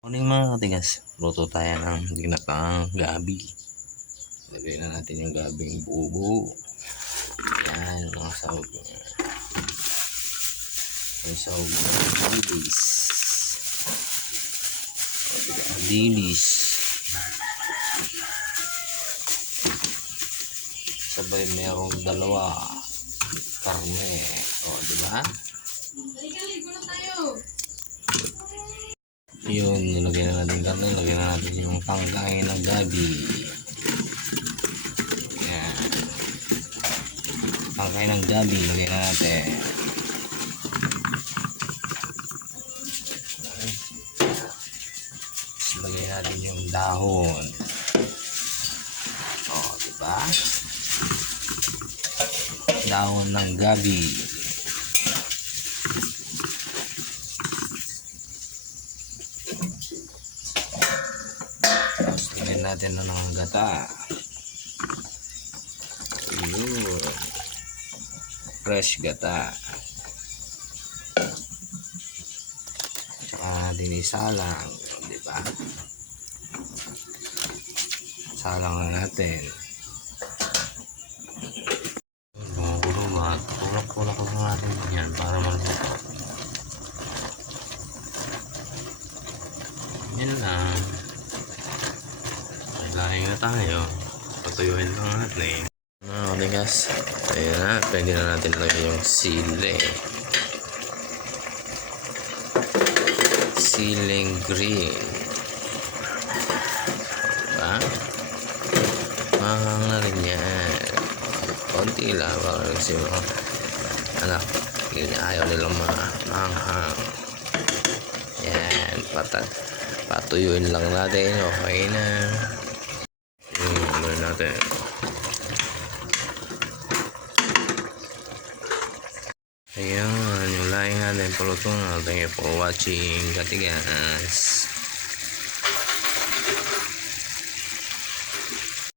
Morning mga katigas, luto tayo ng ginataang gabi. Lagay na natin yung gabing buo. Yan, mga sahog niya. May sahog na dilis. Dilis. Sabay merong dalawa. Karne. O, diba? Ligo na tayo. Yun, nilagay na natin karne. Lagay na natin yung tangkay ng gabi. Yan. Tangkay ng gabi. Lagay na natin. Lagay natin yung dahon. O, diba? Dahon ng gabi. Lagyan natin na ng gata. Yun. Fresh gata. Tsaka dinisalang. Diba? Salang na natin. Tulak-tulak lang natin yan para maluto. Yan lang. Laing na tayo. Patuyuin lang natin. Mga katigas, ayun na. Pwede na natin lagay yung sili. Siling green. Diba? Mahang na rin yan. Konti lang. Baka kasi mga anak, ayaw nilang mahanghang. Yan. Patuyuin lang natin. Okay na. Ano natin. Ayan, yung laing natin paluto na. Thank you for watching, katigas.